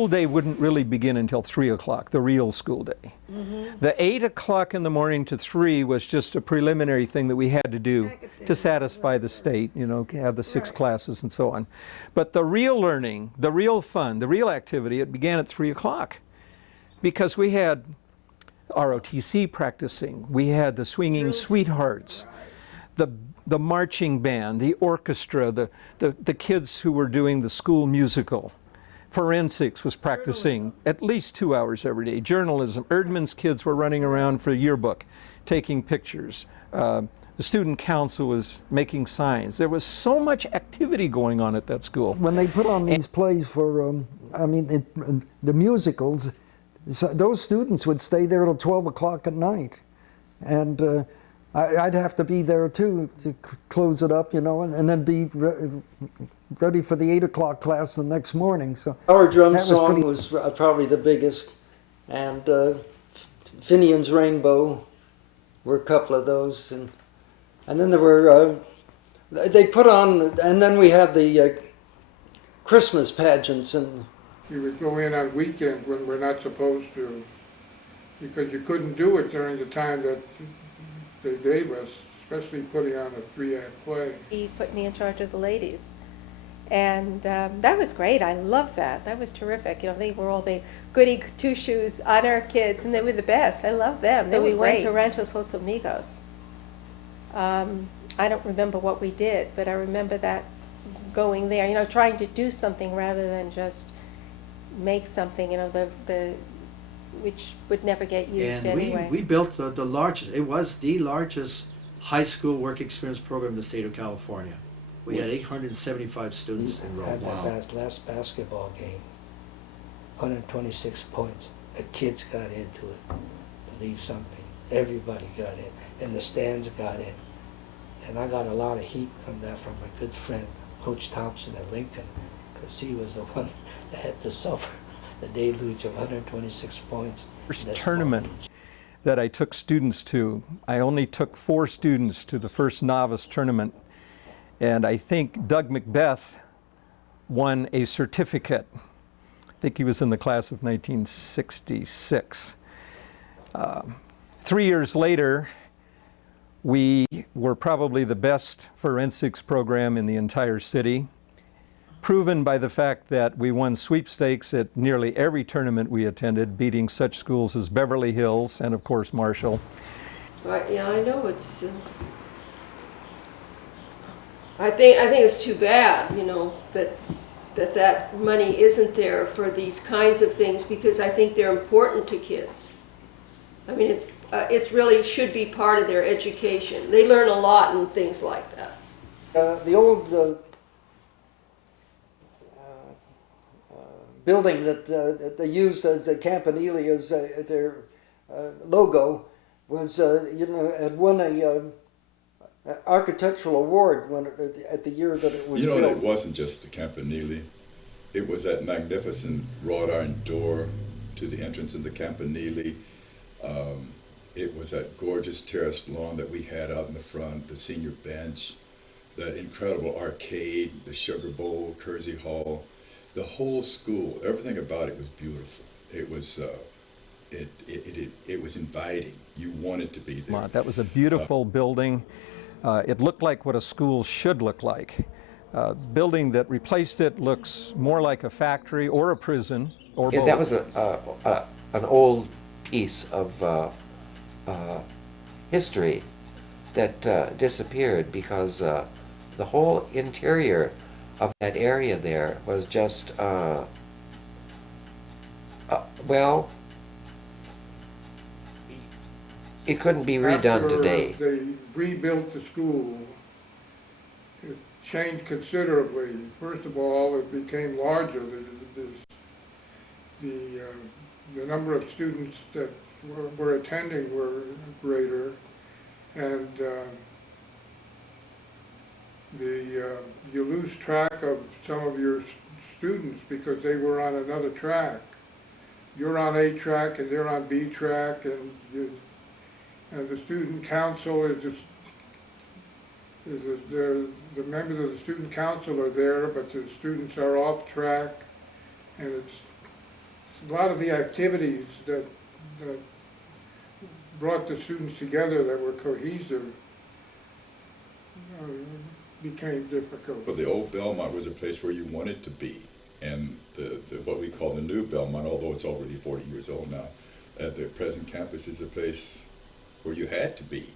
School day wouldn't really begin until 3 o'clock, the real school day. The 8 o'clock in the morning to 3 was just a preliminary thing that we had to do to satisfy the state, you know, have the 6 classes and so on. But the real learning, the real fun, the real activity, it began at 3 o'clock because we had ROTC practicing, we had the Swinging Sweethearts, the marching band, the orchestra, the kids who were doing the school musical. Forensics was practicing at least 2 hours every day. Journalism, Erdman's kids were running around for a yearbook, taking pictures. The student council was making signs. There was so much activity going on at that school. When they put on these plays for, the musicals, so those students would stay there till 12 o'clock at night. And I'd have to be there too to close it up, you know, and then be ready for the 8 o'clock class the next morning. So our drum song was probably the biggest, and Finian's Rainbow were a couple of those, and then there were they put on, and then we had the Christmas pageants, and you would go in on weekends when we're not supposed to, because you couldn't do it during the time that they gave us, especially putting on a 3-act play. He put me in charge of the ladies. And that was great. I loved that. That was terrific. You know, they were all the goody two-shoes on our kids, and they were the best. I loved them. Then we went to Ranchos Los Amigos. I don't remember what we did, but I remember that going there, you know, trying to do something rather than just make something, you know, which would never get used anyway. We built the largest, it was the largest high school work experience program in the state of California. We had 875 students enrolled. At that last basketball game, 126 points. The kids got into it. Believe something. Everybody got in, and the stands got in. And I got a lot of heat from that from my good friend, Coach Thompson at Lincoln, because he was the one that had to suffer the deluge of 126 points. First tournament that I took students to, I only took 4 students to the first novice tournament. And I think Doug Macbeth won a certificate. I think he was in the class of 1966. 3 years later, we were probably the best forensics program in the entire city, proven by the fact that we won sweepstakes at nearly every tournament we attended, beating such schools as Beverly Hills and, of course, Marshall. Yeah, I know it's... I think it's too bad, you know, that money isn't there for these kinds of things, because I think they're important to kids. I mean, it's really should be part of their education. They learn a lot in things like that. The old building that they used as a Campanile as their logo was, had won a architectural award at the year that it was built. It wasn't just the Campanile. It was that magnificent wrought iron door to the entrance of the Campanile. It was that gorgeous terraced lawn that we had out in the front, the senior bench, that incredible arcade, the Sugar Bowl, Kersey Hall. The whole school, everything about it was beautiful. It was it was inviting. You wanted to be there. That was a beautiful building. It looked like what a school should look like. Building that replaced it looks more like a factory or a prison or both. That was an old piece of history that disappeared because the whole interior of that area there was just, well, it couldn't be redone today. They rebuilt the school. It changed considerably. First of all, it became larger. The number of students that were attending were greater, and you lose track of some of your students because they were on another track. You're on A track and they're on B track, and the student council is just, the members of the student council are there, but the students are off track, and a lot of the activities that brought the students together that were cohesive became difficult. But the old Belmont was a place where you wanted to be, and what we call the new Belmont, although it's already 40 years old now, the present campus is a place where you had to be.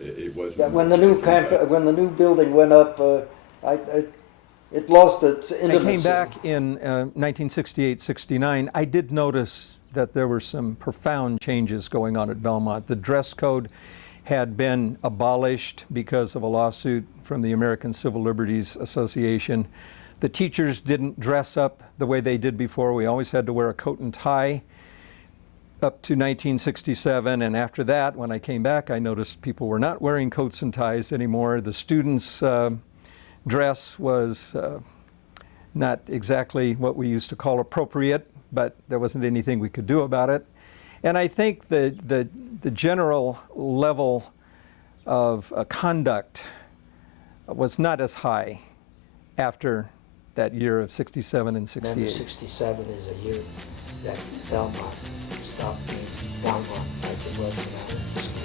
It wasn't. Yeah, when the new building went up, it lost its intimacy. I came back in 1968-69. I did notice that there were some profound changes going on at Belmont. The dress code had been abolished because of a lawsuit from the American Civil Liberties Association. The teachers didn't dress up the way they did before. We always had to wear a coat and tie up to 1967, and after that, when I came back, I noticed people were not wearing coats and ties anymore. The students' dress was not exactly what we used to call appropriate, but there wasn't anything we could do about it. And I think the general level of conduct was not as high after that year of 67 and 68. Then 67 is a year that Belmont stopped being Belmont like it was now.